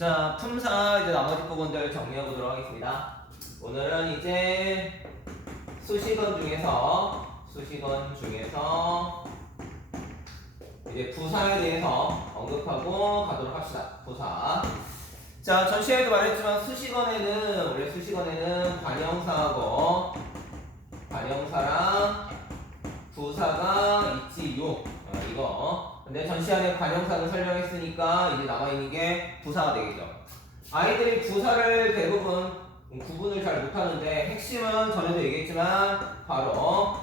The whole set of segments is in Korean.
자, 품사 이제 나머지 부분들 정리해 보도록 하겠습니다. 오늘은 이제 수식원 중에서 이제 부사에 대해서 언급하고 가도록 합시다. 부사. 자, 전 시간에도 말했지만 원래 수식원에는 관형사랑 부사가 있지요. 이거. 근데 전 시간에 관형사를 설명했으니까 이제 남아있는 게 부사가 되겠죠. 아이들이 부사를 대부분 구분을 잘 못하는데 핵심은 전에도 얘기했지만 바로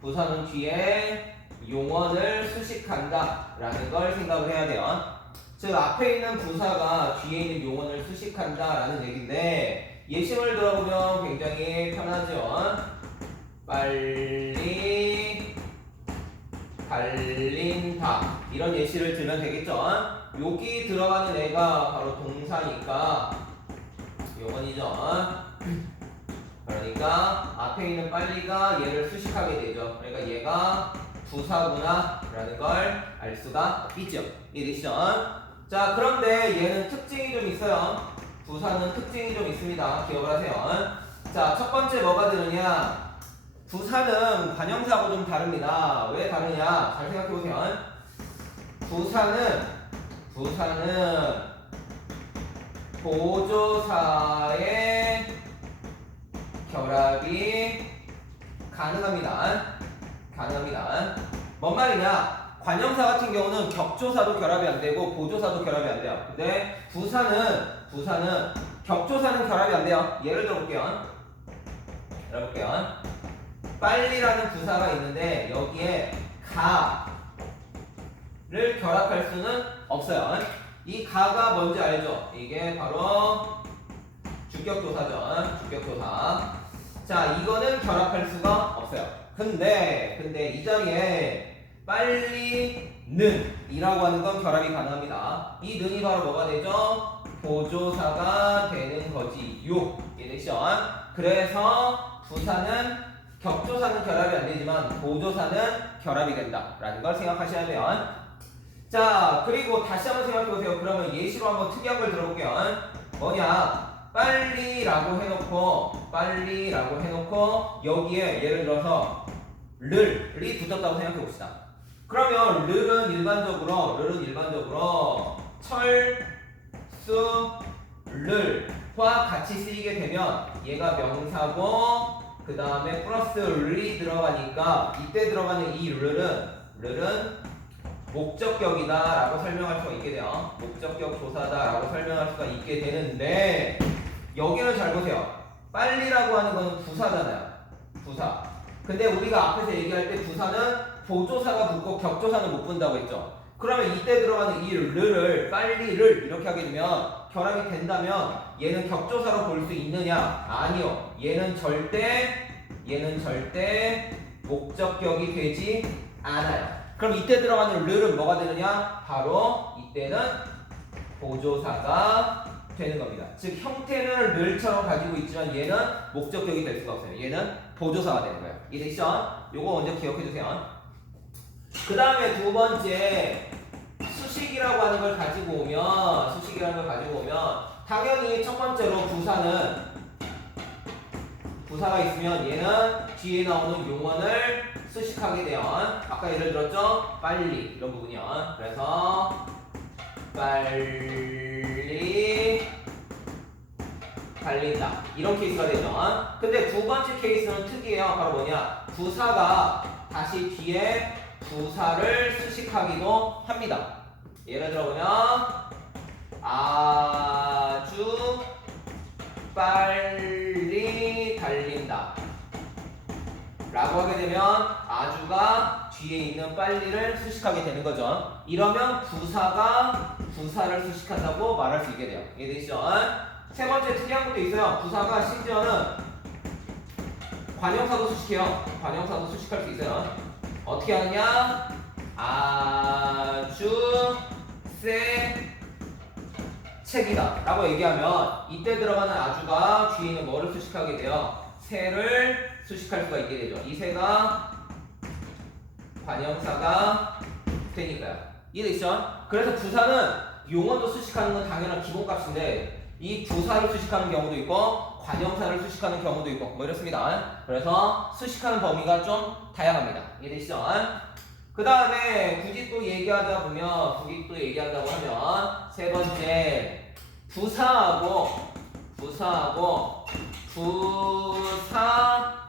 부사는 뒤에 용언을 수식한다 라는 걸 생각을 해야 돼요. 즉 앞에 있는 부사가 뒤에 있는 용언을 수식한다 라는 얘기인데 예심을 들어보면 굉장히 편하죠. 빨리 달린다 이런 예시를 들면 되겠죠. 여기 들어가는 애가 바로 동사니까 용언이죠. 그러니까 앞에 있는 빨리가 얘를 수식하게 되죠. 그러니까 얘가 부사구나 라는 걸 알 수가 있죠. 이해되시죠? 자, 그런데 얘는 특징이 좀 있어요. 부사는 특징이 좀 있습니다. 기억을 하세요. 자, 첫 번째 뭐가 되느냐? 부사는 관형사하고 좀 다릅니다. 왜 다르냐? 잘 생각해 보세요. 부사는 보조사의 결합이 가능합니다. 뭔 말이냐? 관형사 같은 경우는 격조사도 결합이 안 되고 보조사도 결합이 안 돼요. 근데 부사는 격조사는 결합이 안 돼요. 예를 들어볼게요. 빨리라는 부사가 있는데 여기에 가를 결합할 수는 없어요. 이 가가 뭔지 알죠? 이게 바로 주격조사죠. 주격조사. 자, 이거는 결합할 수가 없어요. 근데 이 자리에 빨리는 이라고 하는 건 결합이 가능합니다. 이 는이 바로 뭐가 되죠? 보조사가 되는 거지요. 이해되시죠? 그래서 부사는 격조사는 결합이 안 되지만 보조사는 결합이 된다 라는 걸 생각하셔야 돼요. 자, 그리고 다시 한번 생각해 보세요. 그러면 예시로 한번 특이한 걸 들어볼게요. 뭐냐? 빨리라고 해놓고 여기에 예를 들어서 르이 붙었다고 생각해 봅시다. 그러면 르는 일반적으로 와 같이 쓰이게 되면 얘가 명사고 그 다음에 플러스 르이 들어가니까 이때 들어가는 이 르는 목적격이다 라고 설명할 수가 있게 돼요. 목적격 조사다 라고 설명할 수가 있게 되는데 여기는 잘 보세요. 빨리라고 하는 거는 부사잖아요. 부사. 근데 우리가 앞에서 얘기할 때 부사는 보조사가 붙고 격조사는 못 붙는다고 했죠. 그러면 이때 들어가는 이 르를 빨리를 이렇게 하게 되면 결합이 된다면 얘는 격조사로 볼 수 있느냐? 아니요. 얘는 절대 목적격이 되지 않아요. 그럼 이때 들어가는 르는 뭐가 되느냐? 바로 이때는 보조사가 되는 겁니다. 즉 형태는 르처럼 가지고 있지만 얘는 목적격이 될 수가 없어요. 얘는 보조사가 되는 거예요. 이해되시죠? 요거 먼저 기억해 주세요. 그 다음에 두 번째 수식이라고 하는 걸 가지고 오면 당연히 첫 번째로 부사가 있으면 얘는 뒤에 나오는 용언을 수식하게 돼요. 아까 예를 들었죠? 빨리 이런 부분이요. 그래서 빨리 달린다 이런 케이스가 되죠. 근데 두 번째 케이스는 특이해요. 바로 뭐냐? 부사가 다시 뒤에 부사를 수식하기도 합니다. 예를 들어 보면 아주 빨리 달린다 라고 하게 되면 아주가 뒤에 있는 빨리를 수식하게 되는 거죠. 이러면 부사가 부사를 수식한다고 말할 수 있게 돼요. 이해되시죠? 세 번째 특이한 것도 있어요. 부사가 심지어는 관형사도 수식해요. 관형사도 수식할 수 있어요. 어떻게 하느냐? 아주 세 책이다 라고 얘기하면 이때 들어가는 아주가 뒤에 있는 뭐를 수식하게 돼요? 새를 수식할 수가 있게 되죠. 이 새가 관형사가 되니까요. 이해되시죠? 그래서 부사는 용어도 수식하는 건 당연한 기본값인데 이 부사를 수식하는 경우도 있고 관형사를 수식하는 경우도 있고 뭐 이렇습니다. 그래서 수식하는 범위가 좀 다양합니다. 이해되시죠? 그 다음에 굳이 또 얘기하다 보면 하면 세 번째 부사하고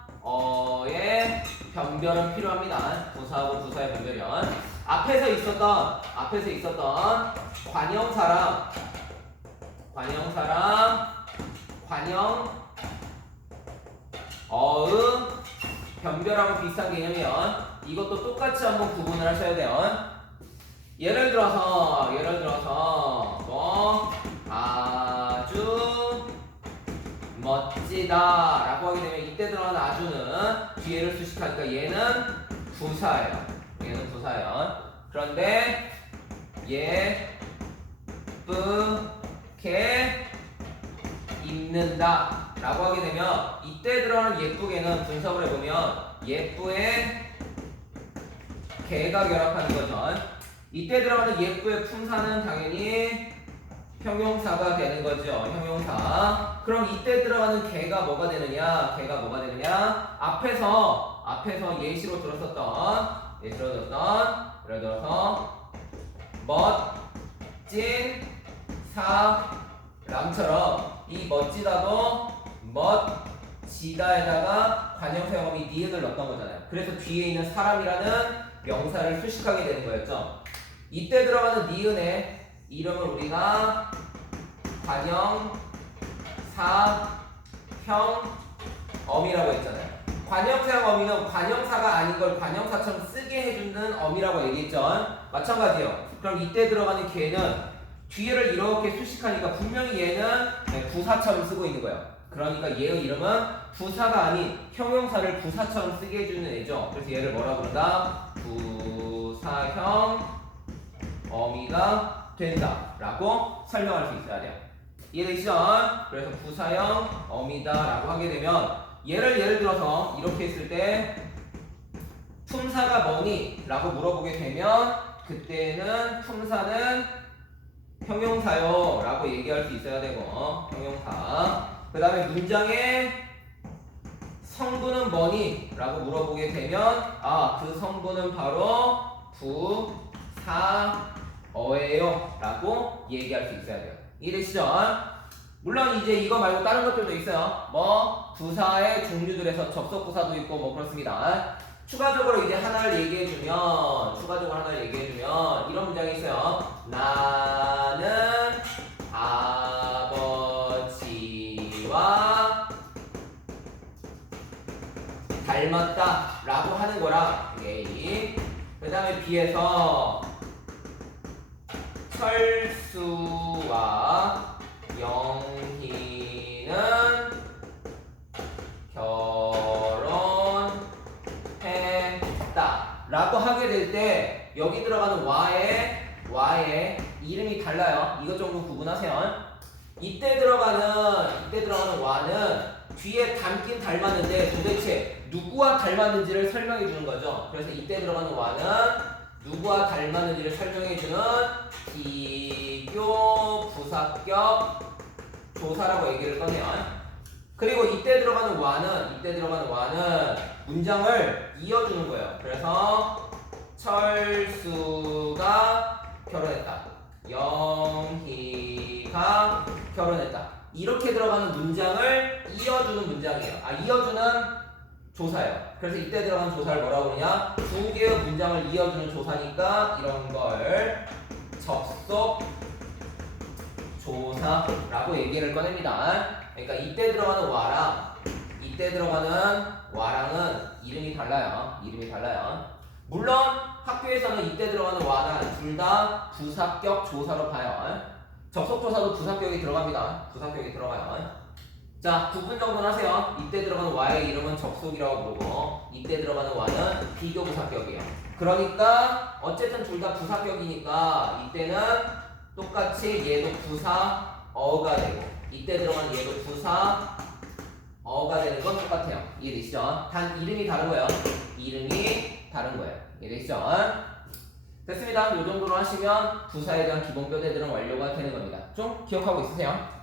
부사어의 변별은 필요합니다. 부사하고 부사의 변별은 앞에서 있었던 관형사랑 관형어의 변별하고 비슷한 개념이면 이것도 똑같이 한번 구분을 하셔야 돼요. 예를 들어서 뭐 아주 멋지다 라고 하게 되면 이때 들어가는 아주는 뒤에를 수식하니까 얘는 부사예요. 그런데 예쁘게 입는다 라고 하게 되면 이때 들어가는 예쁘게는 분석을 해보면 예쁘에 개가 결합하는 거죠. 이때 들어가는 예쁘의 품사는 당연히 형용사가 되는 거죠. 형용사. 그럼 이때 들어가는 개가 뭐가 되느냐? 앞에서 예시로 들었었던 예를 들어서 멋진 사람처럼 이 멋지다도 멋지다에다가 관형사형이 니은을 넣었던 거잖아요. 그래서 뒤에 있는 사람이라는 명사를 수식하게 되는 거였죠. 이때 들어가는 니은의 이름을 우리가 관형사형어미라고 했잖아요. 관형사형어미는 관형사가 아닌 걸 관형사처럼 쓰게 해주는 어미라고 얘기했죠. 마찬가지예요. 그럼 이때 들어가는 걔는 뒤에를 이렇게 수식하니까 분명히 얘는 부사처럼 쓰고 있는 거예요. 그러니까 얘의 이름은 부사가 아닌 형용사를 부사처럼 쓰게 해주는 애죠. 그래서 얘를 뭐라 부른다? 부사형 어미가 된다 라고 설명할 수 있어야 돼요. 이해되시죠? 그래서 부사형 어미다 라고 하게 되면 예를 들어서 이렇게 했을 때 품사가 뭐니? 라고 물어보게 되면 그때는 품사는 형용사요 라고 얘기할 수 있어야 되고 형용사. 그 다음에 문장의 성분은 뭐니? 라고 물어보게 되면 그 성분은 바로 부사어예요 라고 얘기할 수 있어야 돼요. 이해되시죠? 물론 이제 이거 말고 다른 것들도 있어요. 뭐 부사의 종류들에서 접속부사도 있고 뭐 그렇습니다. 추가적으로 이제 하나를 얘기해주면 이런 문장이 있어요. 나는 아버지와 닮았다 라고 하는 거랑 A, 그 다음에 B에서 철수와 영희는 결혼했다 라고 하게 될 때 여기 들어가는 와의 이름이 달라요. 이것 정도 구분하세요. 이때 들어가는 와는 뒤에 닮긴 닮았는데 도대체 누구와 닮았는지를 설명해 주는 거죠. 그래서 이때 들어가는 와는 누구와 닮았는지를 설명해 주는 비교 부사격 조사라고 얘기를 꺼내요. 그리고 이때 들어가는 와는 문장을 이어주는 거예요. 그래서 철수가 결혼했다. 영희가 결혼했다. 이렇게 들어가는 문장을 이어주는 문장이에요. 이어주는 조사예요. 그래서 이때 들어가는 조사를 뭐라고 그러냐? 두 개의 문장을 이어주는 조사니까 이런 걸 접속 조사라고 얘기를 꺼냅니다. 그러니까 이때 들어가는 와랑은 이름이 달라요. 물론 학교에서는 이때 들어가는 와랑 둘 다 부사격 조사로 봐요. 접속 조사도 부사격이 들어갑니다. 자, 구분 정도는 하세요. 이때 들어가는 와의 이름은 접속이라고 부르고 이때 들어가는 와는 비교 부사격이에요. 그러니까 어쨌든 둘 다 부사격이니까 이때는 똑같이 얘도 부사어가 되고 이때 들어가는 얘도 부사어가 되는 건 똑같아요. 이해되시죠? 단 이름이 다른 거예요. 이해되시죠? 됐습니다. 이 정도로 하시면 부사에 대한 기본 뼈대들은 완료가 되는 겁니다. 좀 기억하고 있으세요?